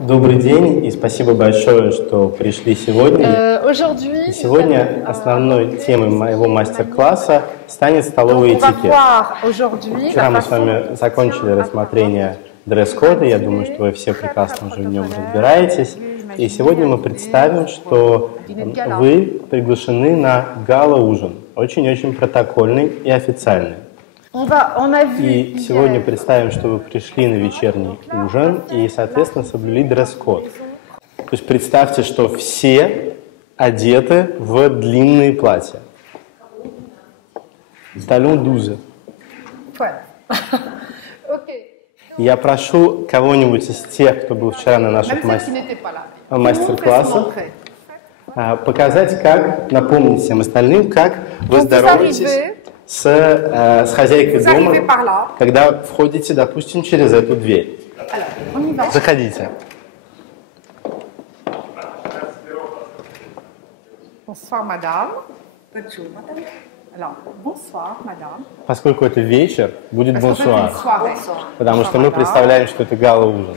Добрый день и спасибо большое, что пришли сегодня. И сегодня основной темой моего мастер-класса станет столовый этикет. Вчера мы с вами закончили рассмотрение дресс-кода, я думаю, что вы все прекрасно уже в нем разбираетесь. И сегодня мы представим, что вы приглашены на гала-ужин, очень-очень протокольный и официальный. И сегодня представим, что вы пришли на вечерний ужин и, соответственно, соблюли дресс-код. То есть представьте, что все одеты в длинные платья. Талон 12. Я прошу кого-нибудь из тех, кто был вчера на наших мастер-классах, показать, как, напомнить всем остальным, как вы здороваетесь с хозяйкой дома, когда входите, допустим, через эту дверь. Заходите. Bonsoir, madame. Alors, bonsoir, madame. Поскольку это вечер, будет бонсуар, потому что мы представляем, что это гала-ужин.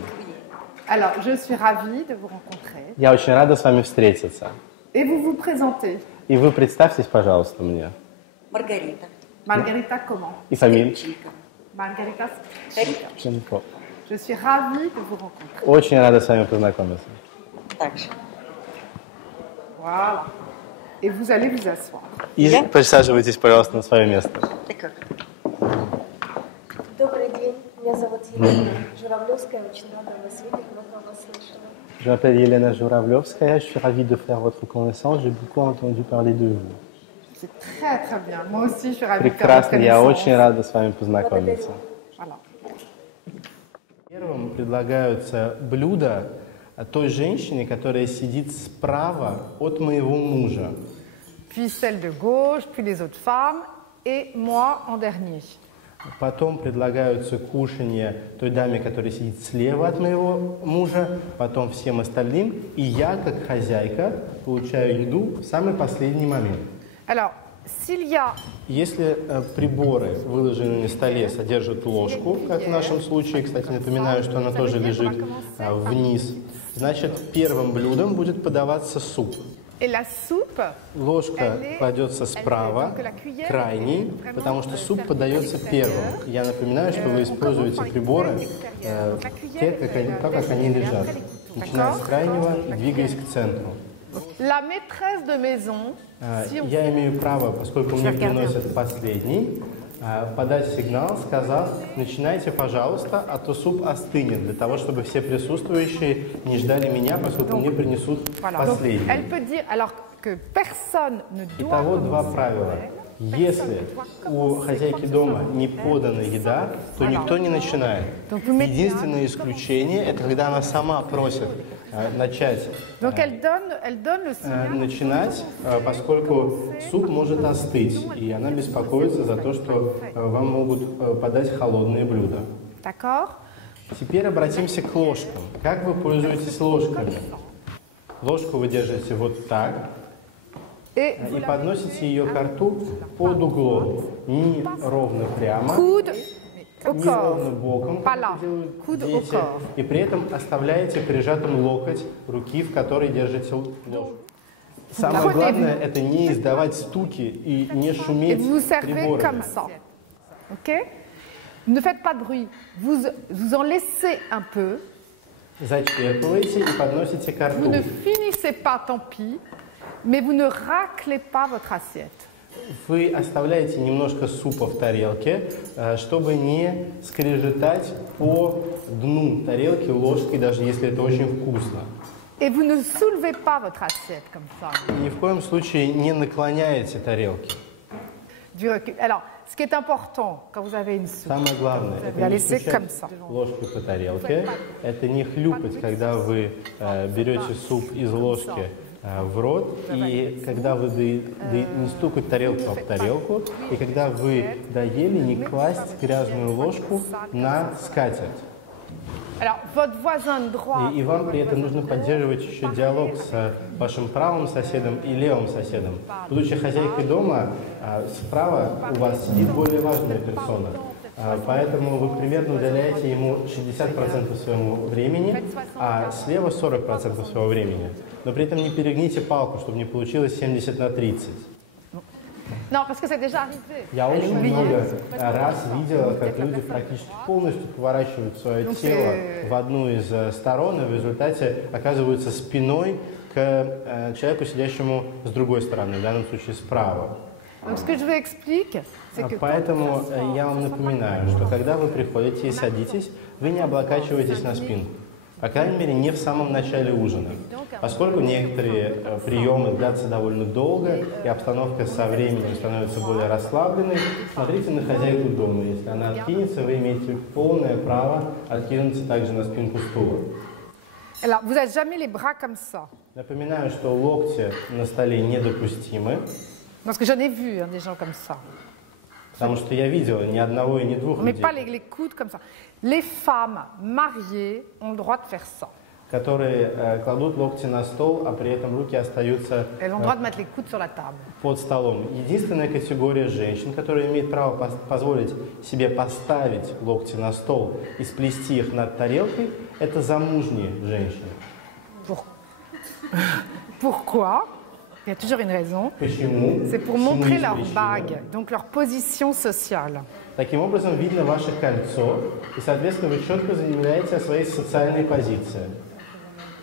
Alors, je suis ravie de vous rencontrer. Я очень рада с вами встретиться. Et vous vous présentez? И вы представьтесь, пожалуйста, мне. Маргарита. Margarita comment? И фамилию. Margarita. Ченко. Je suis ravie de vous rencontrer. Очень рада с вами познакомиться. Также. Voilà. Et vous allez vous asseoir. И присаживайтесь, пожалуйста, на свое место. Добрый день, меня зовут Елена Журавлевская, очень рада вас видеть, много вас слышала. Je m'appelle Елена Журавлевская, je suis ravie de faire votre connaissance, j'ai beaucoup entendu parler de vous. C'est très très bien. Moi aussi, je suis ravie de faire votre Прекрасно, я connaissance. очень рада с вами познакомиться. Voilà. Первым предлагаются блюда той женщине, которая сидит справа от моего мужа. Puis celle de gauche, puis les autres femmes, et moi en dernier. Потом предлагаются кушанья той даме, которая сидит слева от моего мужа, потом всем остальным, и я, как хозяйка, получаю еду в самый последний момент. Alors, s'il y a... Если приборы, выложенные на столе, содержат ложку, как в нашем случае, кстати, напоминаю, что она тоже лежит вниз, значит, первым блюдом будет подаваться суп. Et la soupe, Ложка кладется справа, крайней, потому что суп подается первым. Я напоминаю, что вы используете приборы, как они лежат, начиная с крайнего и двигаясь к центру. la maîtresse de maison, si on... Я имею право, поскольку мне приносят последний, подать сигнал, сказав: начинайте, пожалуйста, а то суп остынет, для того, чтобы все присутствующие не ждали меня, поскольку мне принесут последний. Elle peut dire alors que personne ne doit Итого два правила. Если у хозяйки дома не подана еда, то никто не начинает. Единственное исключение – это когда она сама просит начать начинать, поскольку суп может остыть, и она беспокоится за то, что вам могут подать холодные блюда. D'accord? Теперь обратимся к ложкам. Как вы пользуетесь ложками? Ложку вы держите вот так. И подносите ее к рту под углом, не ровно прямо, не ровно боком, как делают дети, и при этом оставляете прижатым локоть руки, в которой держите ложку. Самое главное – это не издавать стуки и не шуметь приборами. Ok? Ne faites pas de bruit. Vous en laissez un peu. Зачерпываете и подносите к рту. Vous ne finissez pas, tant pis. Mais vous ne raclez pas votre assiette. Вы оставляете немножко супа в тарелке, чтобы не скрежетать по дну тарелки ложкой, даже если это очень вкусно. Et vous ne soulevez pas votre assiette comme ça. Ни в коем случае не наклоняете тарелки. Du recul. Alors, ce qui est important quand vous avez une soupe, Самое главное – vous это la не laissez comme стучать ça. ложкой по тарелке, это не хлюпать, когда вы берете суп из ложки в рот, и когда вы не стукать тарелку об тарелку, и когда вы доели, не класть грязную ложку на скатерть. Alors, votre voisin de droite, И вам при этом нужно поддерживать еще диалог с вашим правым соседом и левым соседом. Будучи хозяйкой дома, справа у вас сидит более важная персона. Поэтому вы примерно уделяете ему 60% своего времени, а слева 40% своего времени. Но при этом не перегните палку, чтобы не получилось 70 на 30. Я очень много раз видела, как люди практически полностью поворачивают свое тело в одну из сторон и в результате оказываются спиной к человеку, сидящему с другой стороны, в данном случае справа. Поэтому я вам напоминаю, что когда вы приходите и садитесь, вы не облокачиваетесь на спинку. По крайней мере, не в самом начале ужина. Поскольку некоторые приемы длятся довольно долго, и обстановка со временем становится более расслабленной, смотрите на хозяйку дома. Если она откинется, вы имеете полное право откинуться также на спинку стула. Напоминаю, что локти на столе недопустимы. Потому что я видела ни одного и ни двух людей. Которые кладут локти на стол, а при этом руки остаются под столом. Единственная категория женщин, которая имеет право позволить себе поставить локти на стол и сплести их над тарелкой, это замужние женщины. Pourquoi? Il y a toujours une raison. C'est pour montrer leur bague, donc leur position sociale. Таким образом, видно ваше кольцо, и, соответственно, вы четко заявляете о своей социальной позиции.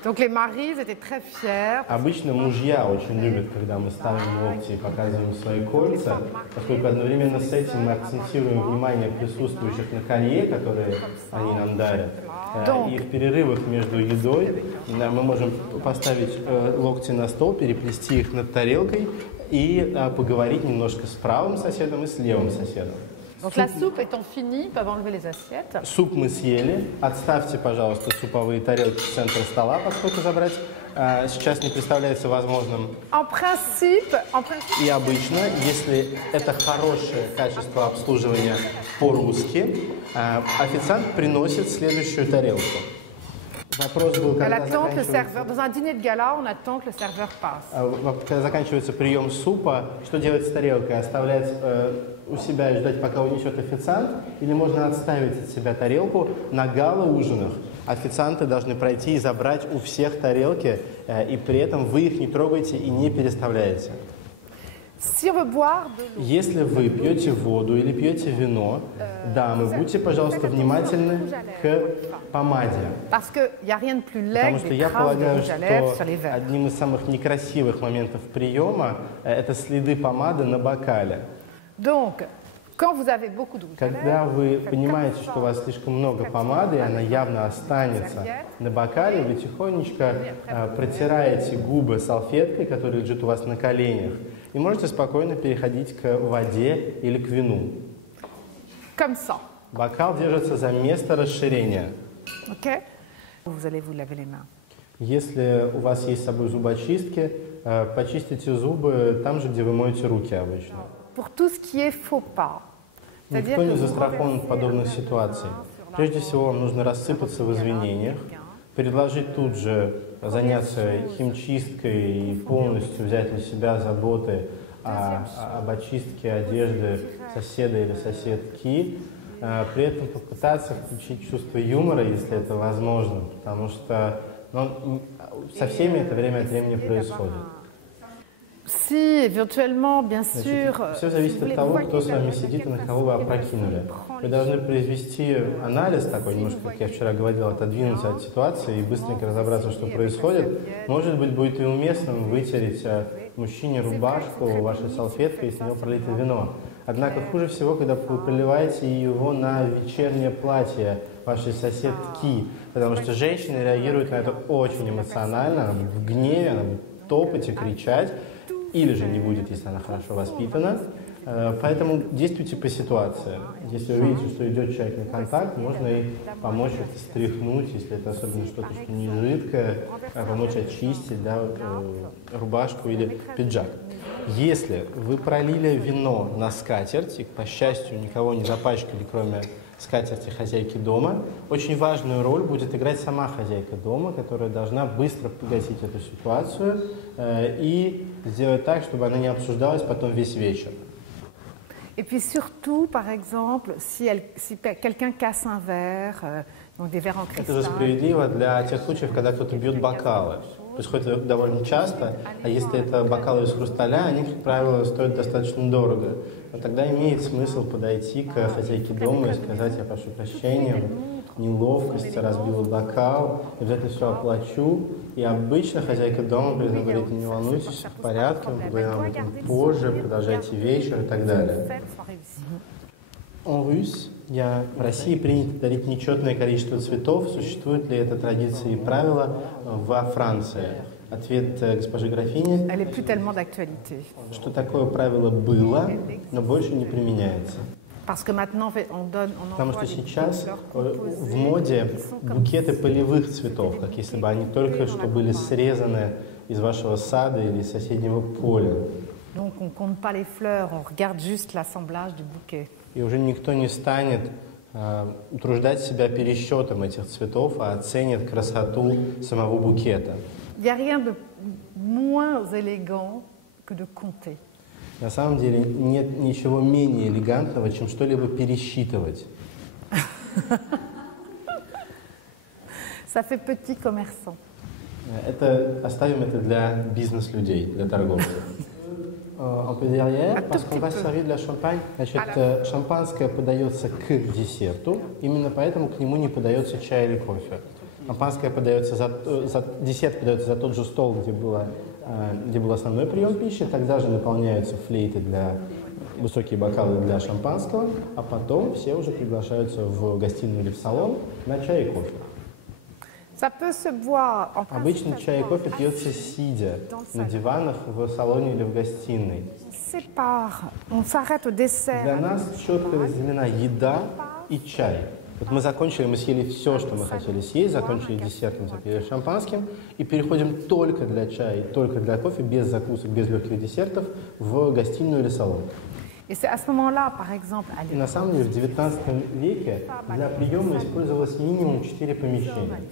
Donc les maris étaient très fiers. Обычно мужья очень любят, когда мы ставим локти и показываем свои кольца, поскольку одновременно с этим мы акцентируем внимание присутствующих на колье, которые они нам дарят. И в перерывах между едой мы можем поставить локти на стол, переплести их над тарелкой и поговорить немножко с правым соседом и с левым соседом. Donc la soupe étant finie, ils peuvent enlever les assiettes. Суп мы съели. Отставьте, пожалуйста, суповые тарелки в центр стола, поскольку забрать сейчас не представляется возможным. En principe... И обычно, если это хорошее качество обслуживания по-русски, официант приносит следующую тарелку. Вопрос был, когда заканчивается прием супа, что делать с тарелкой? Оставлять у себя и ждать, пока унесет официант? Или можно отставить от себя тарелку на гала-ужинах? Официанты должны пройти и забрать у всех тарелки, и при этом вы их не трогаете и не переставляете. Если вы пьете воду или пьете вино, дамы, будьте, пожалуйста, внимательны к помаде. Потому что я полагаю, что одним из самых некрасивых моментов приема это следы помады на бокале. Когда вы понимаете, что у вас слишком много помады, и она явно останется на бокале, вы тихонечко протираете губы салфеткой, которая лежит у вас на коленях, и можете спокойно переходить к воде или к вину. Бокал держится за место расширения. Если у вас есть с собой зубочистки, почистите зубы там же, где вы моете руки обычно. Никто не застрахован от подобных ситуаций. Прежде всего, вам нужно рассыпаться в извинениях, предложить тут же заняться химчисткой и полностью взять на себя заботы об очистке одежды соседа или соседки, при этом попытаться включить чувство юмора, если это возможно, потому что со всеми это время от времени происходит. Si, éventuellement, bien sûr, все зависит от того, кто с вами сидит и на кого вы опрокинули. Вы должны произвести анализ такой, немножко, как я вчера говорил, отодвинуться от ситуации и быстренько разобраться, что происходит. Может быть, будет и уместным вытереть мужчине рубашку вашей салфеткой, и с него пролито вино. Однако хуже всего, когда вы проливаете его на вечернее платье вашей соседки, потому что женщины реагируют на это очень эмоционально, она будет в гневе, она будет топать и кричать. Или же не будет, если она хорошо воспитана. Поэтому действуйте по ситуации. Если вы видите, что идет человек на контакт, можно и помочь это стряхнуть, если это особенно что-то, что не жидкое, помочь очистить рубашку или пиджак. Если вы пролили вино на скатерть, и, по счастью, никого не запачкали, кроме скатерти хозяйки дома, очень важную роль будет играть сама хозяйка дома, которая должна быстро погасить эту ситуацию и сделать так, чтобы она не обсуждалась потом весь вечер. Et puis surtout, par exemple, si quelqu'un casse un verre, donc des verres en cristal. Это же справедливо для тех случаев, когда кто-то бьет бокалы. Происходит это довольно часто, а если это бокалы из хрусталя, они, как правило, стоят достаточно дорого. Но тогда имеет смысл подойти к хозяйке дома и сказать: я прошу прощения, неловкость, разбила бокал, обязательно все оплачу. И обычно хозяйка дома будет говорить: не волнуйтесь, все в порядке, мы поговорим об этом позже, продолжайте вечер и так далее. En russe, в России принято дарить нечетное количество цветов. Существует ли эта традиция и правило во Франции? Ответ госпожи графини, что такое правило было, но больше не применяется. Потому что сейчас в моде букеты полевых цветов, как если бы они только что были срезаны из вашего сада или из соседнего поля. Donc on compte pas les fleurs, on regarde juste l'assemblage du bouquet. И уже никто не станет утруждать себя пересчетом этих цветов, а оценит красоту самого букета. Il n'y a rien de moins élégant que de compter. На самом деле нет ничего менее элегантного, чем что-либо пересчитывать. Ça fait petit commerçant. Оставим это для бизнес-людей, для торговцев. Un peu derrière, parce qu'on va servir de la champagne. Значит, шампанское подается к десерту, именно поэтому к нему не подается чай или кофе. Шампанское подается десерт подается за тот же стол, где был основной прием пищи, тогда же наполняются флейты высокие бокалы для шампанского, а потом все уже приглашаются в гостиную или в салон на чай и кофе. Обычно чай и кофе пьется сидя на диванах в салоне или в гостиной. Для нас четко разделена еда и чай. Вот мы закончили, мы съели все, что мы хотели съесть, закончили десертом, запили шампанским и переходим только для чая, только для кофе, без закусок, без легких десертов в гостиную или салон. И на самом деле в XIX веке для приема использовалось минимум 4 помещения.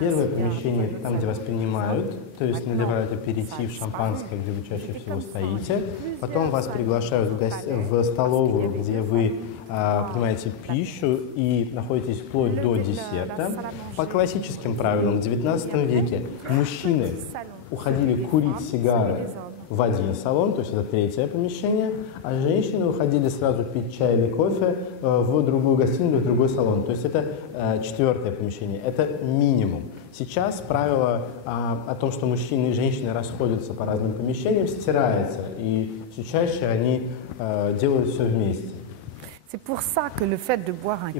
Первое помещение – там, где вас принимают, то есть наливают аперитив, шампанское, где вы чаще всего стоите. Потом вас приглашают в столовую, где вы принимаете пищу и находитесь вплоть до десерта. По классическим правилам в XIX веке мужчины уходили курить сигары в один салон, то есть это третье помещение, а женщины уходили сразу пить чай или кофе в другую гостиную, в другой салон. То есть это четвертое помещение, это минимум. Сейчас правило о том, что мужчины и женщины расходятся по разным помещениям, стирается, и все чаще они делают все вместе. И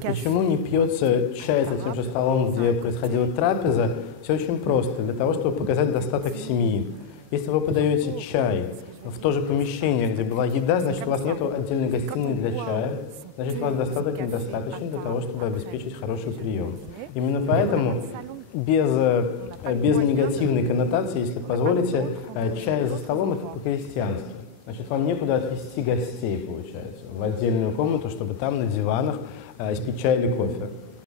почему не пьется чай за тем же столом, где происходила трапеза? Все очень просто, для того, чтобы показать достаток семьи. Если вы подаете чай в то же помещение, где была еда, значит, у вас нет отдельной гостиной для чая, значит, у вас достаток недостаточен для того, чтобы обеспечить хороший прием. Именно поэтому, без негативной коннотации, если позволите, чай за столом – это по-крестьянски. Значит, вам некуда отвезти гостей, получается, в отдельную комнату, чтобы там на диванах испить чай или кофе.